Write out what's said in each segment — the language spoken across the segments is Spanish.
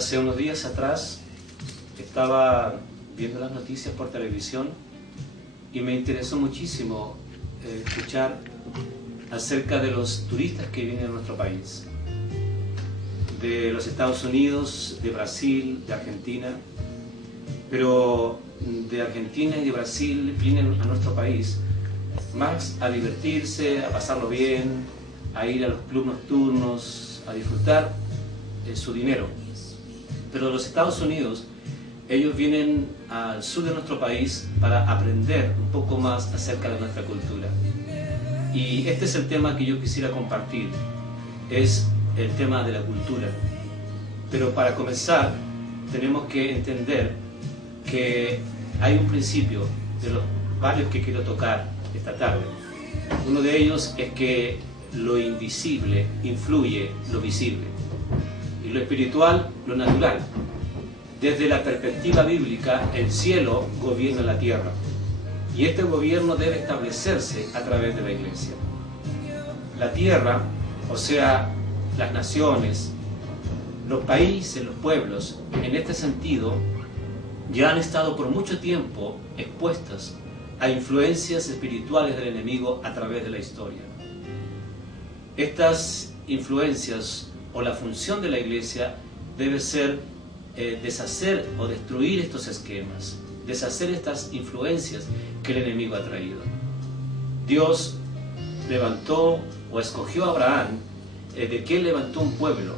Hace unos días atrás estaba viendo las noticias por televisión y me interesó muchísimo escuchar acerca de los turistas que vienen a nuestro país, de los Estados Unidos, de Brasil, de Argentina, pero de Argentina y de Brasil vienen a nuestro país más a divertirse, a pasarlo bien, a ir a los clubes nocturnos, a disfrutar su dinero. Pero los Estados Unidos, ellos vienen al sur de nuestro país para aprender un poco más acerca de nuestra cultura. Y este es el tema que yo quisiera compartir, es el tema de la cultura. Pero para comenzar, tenemos que entender que hay un principio de los varios que quiero tocar esta tarde. Uno de ellos es que lo invisible influye lo visible, y lo espiritual lo natural. Desde la perspectiva bíblica, el cielo gobierna la tierra, y este gobierno debe establecerse a través de la iglesia. La tierra, o sea, las naciones, los países, los pueblos, en este sentido, ya han estado por mucho tiempo expuestas a influencias espirituales del enemigo a través de la historia. Estas influencias, o la función de la iglesia, debe ser deshacer o destruir estos esquemas, deshacer estas influencias que el enemigo ha traído. Dios levantó o escogió a Abraham, de que él levantó un pueblo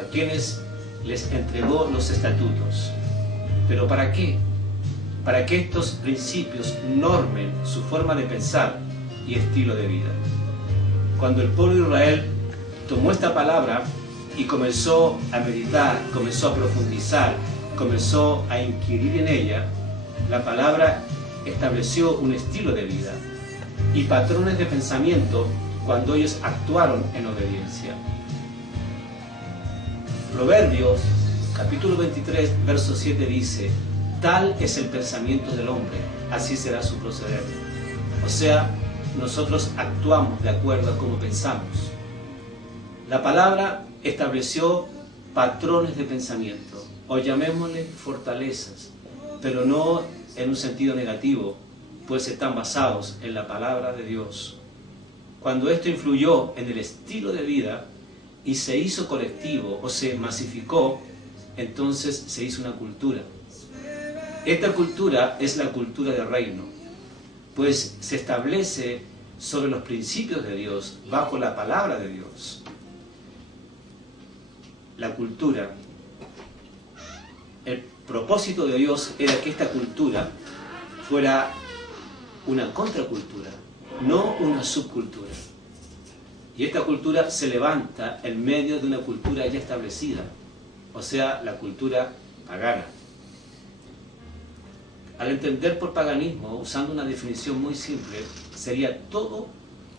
a quienes les entregó los estatutos. ¿Pero para qué? Para que estos principios normen su forma de pensar y estilo de vida. Cuando el pueblo de Israel tomó esta palabra y comenzó a meditar, comenzó a profundizar, comenzó a inquirir en ella, la palabra estableció un estilo de vida y patrones de pensamiento cuando ellos actuaron en obediencia. Proverbios, capítulo 23, verso 7 dice: tal es el pensamiento del hombre, así será su proceder. O sea, nosotros actuamos de acuerdo a cómo pensamos. La palabra estableció patrones de pensamiento, o llamémosle fortalezas, pero no en un sentido negativo, pues están basados en la palabra de Dios. Cuando esto influyó en el estilo de vida y se hizo colectivo o se masificó, entonces se hizo una cultura. Esta cultura es la cultura del reino, pues se establece sobre los principios de Dios, bajo la palabra de Dios. La cultura, el propósito de Dios era que esta cultura fuera una contracultura, no una subcultura. Y esta cultura se levanta en medio de una cultura ya establecida, o sea, la cultura pagana. Al entender por paganismo, usando una definición muy simple, sería todo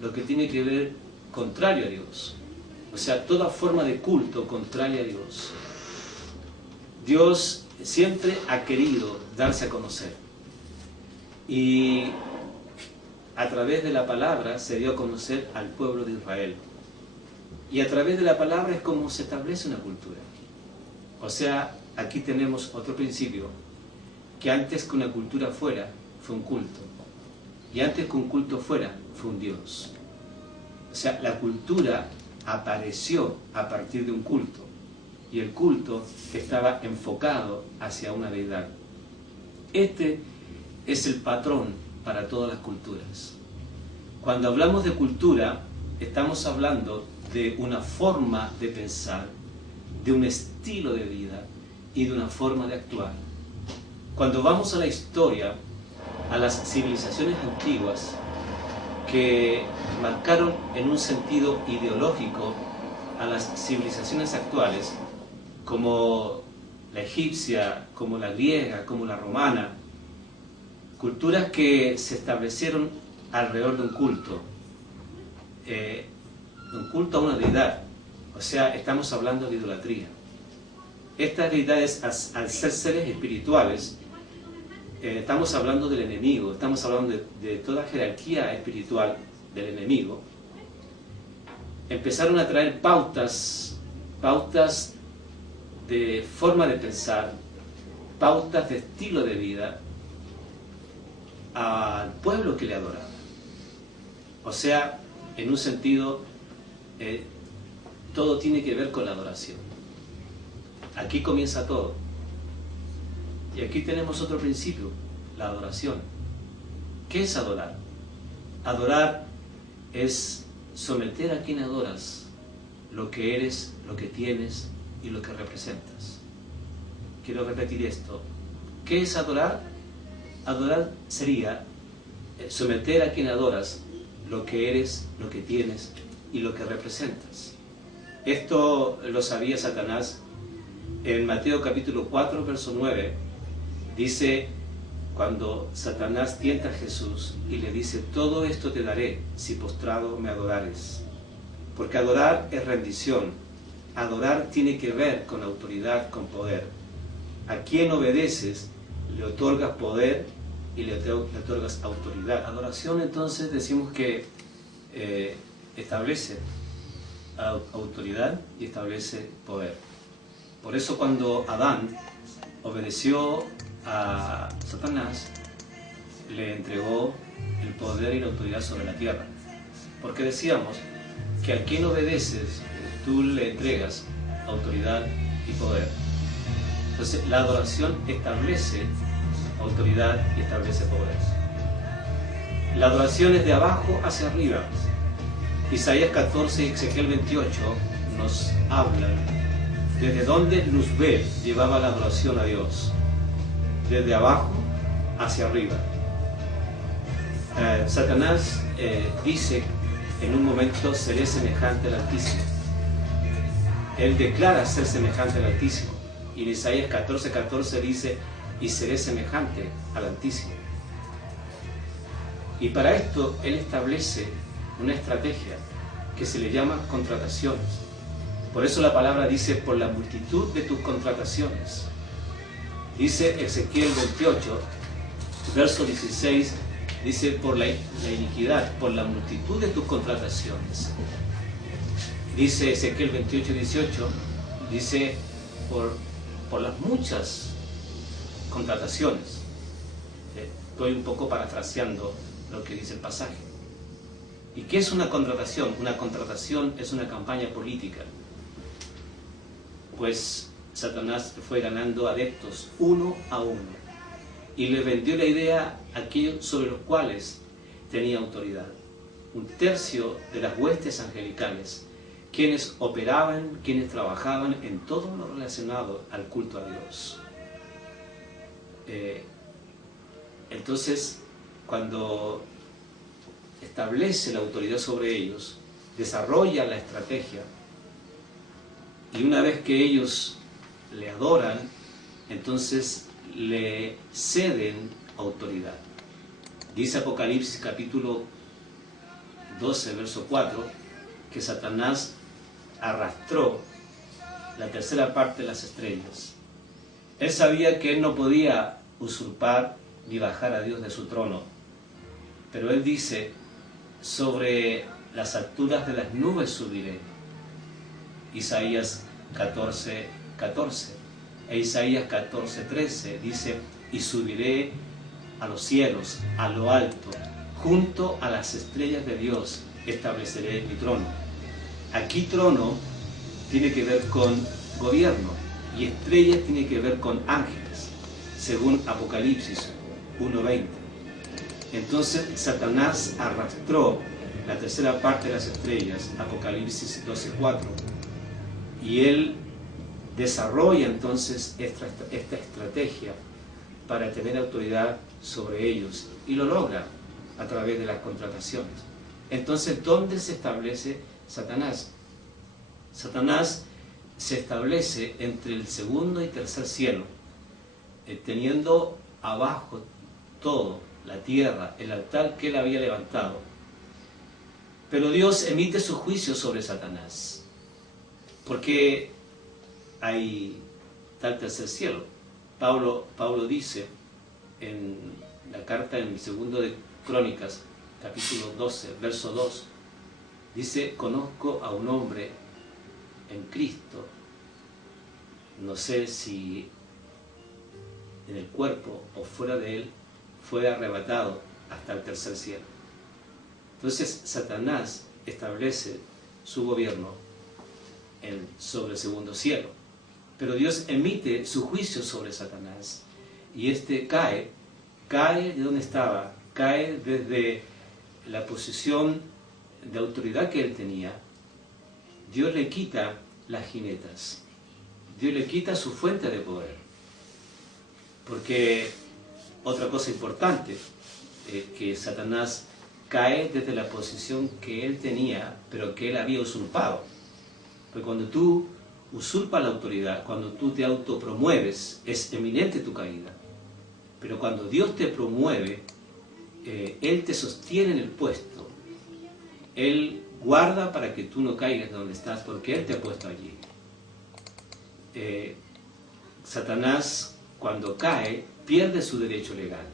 lo que tiene que ver contrario a Dios. O sea, toda forma de culto contraria a Dios. Dios siempre ha querido darse a conocer. Y a través de la palabra se dio a conocer al pueblo de Israel. Y a través de la palabra es como se establece una cultura. O sea, aquí tenemos otro principio, que antes que una cultura fuera, fue un culto. Y antes que un culto fuera, fue un Dios. O sea, la cultura apareció a partir de un culto. Y el culto estaba enfocado hacia una deidad. Este es el patrón para todas las culturas. Cuando hablamos de cultura, estamos hablando de una forma de pensar, de un estilo de vida y de una forma de actuar. Cuando vamos a la historia, a las civilizaciones antiguas que marcaron en un sentido ideológico a las civilizaciones actuales, como la egipcia, como la griega, como la romana, culturas que se establecieron alrededor de un culto a una deidad. O sea, estamos hablando de idolatría. Estas deidades, al ser seres espirituales, estamos hablando del enemigo, estamos hablando de toda jerarquía espiritual del enemigo. Empezaron a traer pautas de forma de pensar, pautas de estilo de vida al pueblo que le adoraba. O sea, en un sentido, todo tiene que ver con la adoración. Aquí comienza todo. Y aquí tenemos otro principio, la adoración. ¿Qué es adorar? Adorar es someter a quien adoras lo que eres, lo que tienes y lo que representas. Quiero repetir esto. ¿Qué es adorar? Adorar sería someter a quien adoras lo que eres, lo que tienes y lo que representas. Esto lo sabía Satanás. En Mateo capítulo 4, verso 9, dice, cuando Satanás tienta a Jesús y le dice, todo esto te daré si postrado me adorares. Porque adorar es rendición. Adorar tiene que ver con autoridad, con poder. A quien obedeces le otorgas poder y le otorgas autoridad. Adoración, entonces, decimos que establece autoridad y establece poder. Por eso cuando Adán obedeció a Satanás, le entregó el poder y la autoridad sobre la tierra. Porque decíamos que a quien obedeces, tú le entregas autoridad y poder. Entonces, la adoración establece autoridad y establece poder. La adoración es de abajo hacia arriba. Isaías 14 y Ezequiel 28 nos hablan desde donde Luzbel llevaba la adoración a Dios, desde abajo hacia arriba. Satanás dice en un momento, seré semejante al Altísimo. Él declara ser semejante al Altísimo. Y en Isaías 14:14 dice, y seré semejante al Altísimo. Y para esto él establece una estrategia que se le llama contrataciones. Por eso la palabra dice, por la multitud de tus contrataciones. Dice Ezequiel 28, verso 16, dice, por la iniquidad, por la multitud de tus contrataciones. Dice Ezequiel 28, 18, dice, por las muchas contrataciones. Estoy un poco parafraseando lo que dice el pasaje. ¿Y qué es una contratación? Una contratación es una campaña política. Pues Satanás fue ganando adeptos uno a uno y le vendió la idea a aquellos sobre los cuales tenía autoridad. Un tercio de las huestes angelicales, quienes operaban, quienes trabajaban en todo lo relacionado al culto a Dios. Entonces, cuando establece la autoridad sobre ellos, desarrolla la estrategia, y una vez que ellos le adoran, entonces le ceden autoridad. Dice Apocalipsis capítulo 12, verso 4, que Satanás arrastró la tercera parte de las estrellas. Él sabía que él no podía usurpar ni bajar a Dios de su trono, pero él dice, sobre las alturas de las nubes subiré. Isaías 14, 14. E Isaías 14, 13 dice, y subiré a los cielos, a lo alto, junto a las estrellas de Dios estableceré mi trono. Aquí trono tiene que ver con gobierno y estrellas tiene que ver con ángeles, según Apocalipsis 1:20. Entonces Satanás arrastró la tercera parte de las estrellas, Apocalipsis 12:4, y él desarrolla entonces esta estrategia para tener autoridad sobre ellos, y lo logra a través de las contrataciones. Entonces, ¿dónde se establece Satanás? Satanás se establece entre el segundo y tercer cielo, teniendo abajo todo, la tierra, el altar que él había levantado. Pero Dios emite su juicio sobre Satanás, porque hay tal tercer cielo. Pablo dice en la carta en el segundo de Crónicas, capítulo 12, verso 2, dice, conozco a un hombre en Cristo no sé si en el cuerpo o fuera de él, fue arrebatado hasta el tercer cielo. Entonces Satanás establece su gobierno sobre el segundo cielo, pero Dios emite su juicio sobre Satanás, y este cae de donde estaba, cae desde la posición de autoridad que él tenía. Dios le quita las jinetas, Dios le quita su fuente de poder, porque otra cosa importante es que Satanás cae desde la posición que él tenía, pero que él había usurpado. Porque cuando tú usurpas la autoridad, cuando tú te autopromueves, es eminente tu caída. Pero cuando Dios te promueve, Él te sostiene en el puesto. Él guarda para que tú no caigas donde estás, porque Él te ha puesto allí. Satanás, cuando cae, pierde su derecho legal.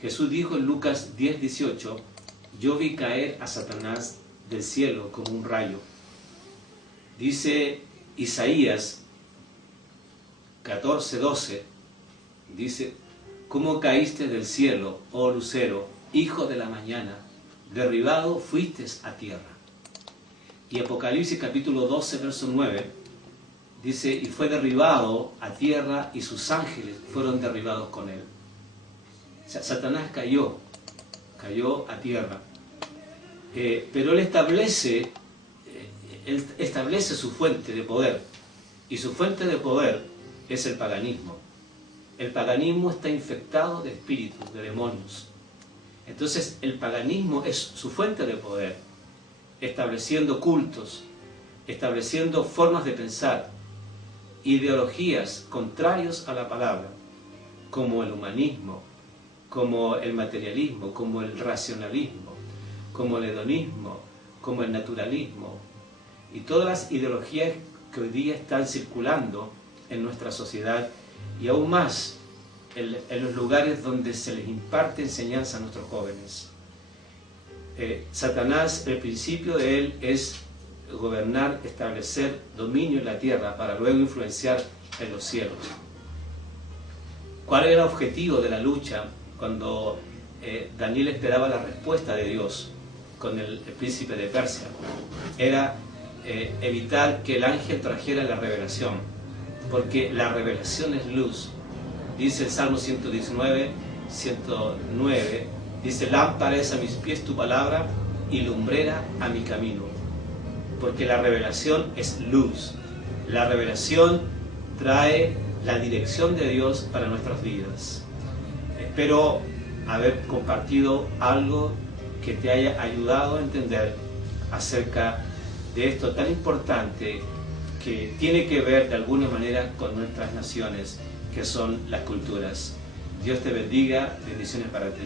Jesús dijo en Lucas 10:18, yo vi caer a Satanás del cielo como un rayo. Dice Isaías 14:12, dice, ¿cómo caíste del cielo, oh lucero, hijo de la mañana? Derribado fuiste a tierra. Y Apocalipsis capítulo 12, verso 9, dice, y fue derribado a tierra y sus ángeles fueron derribados con él. O sea, Satanás cayó a tierra, pero él establece su fuente de poder, y su fuente de poder es el paganismo. El paganismo está infectado de espíritus, de demonios. Entonces el paganismo es su fuente de poder, estableciendo cultos, estableciendo formas de pensar, ideologías contrarios a la palabra, como el humanismo, como el materialismo, como el racionalismo, como el hedonismo, como el naturalismo, y todas las ideologías que hoy día están circulando en nuestra sociedad, y aún más en los lugares donde se les imparte enseñanza a nuestros jóvenes. Satanás, el principio de él es gobernar, establecer dominio en la tierra para luego influenciar en los cielos. ¿Cuál era el objetivo de la lucha cuando Daniel esperaba la respuesta de Dios con el príncipe de Persia? Era evitar que el ángel trajera la revelación, porque la revelación es luz. Dice el Salmo 119, dice, lámpara es a mis pies tu palabra y lumbrera a mi camino. Porque la revelación es luz. La revelación trae la dirección de Dios para nuestras vidas. Espero haber compartido algo que te haya ayudado a entender acerca de esto tan importante que tiene que ver de alguna manera con nuestras naciones, que son las culturas. Dios te bendiga, bendiciones para ti.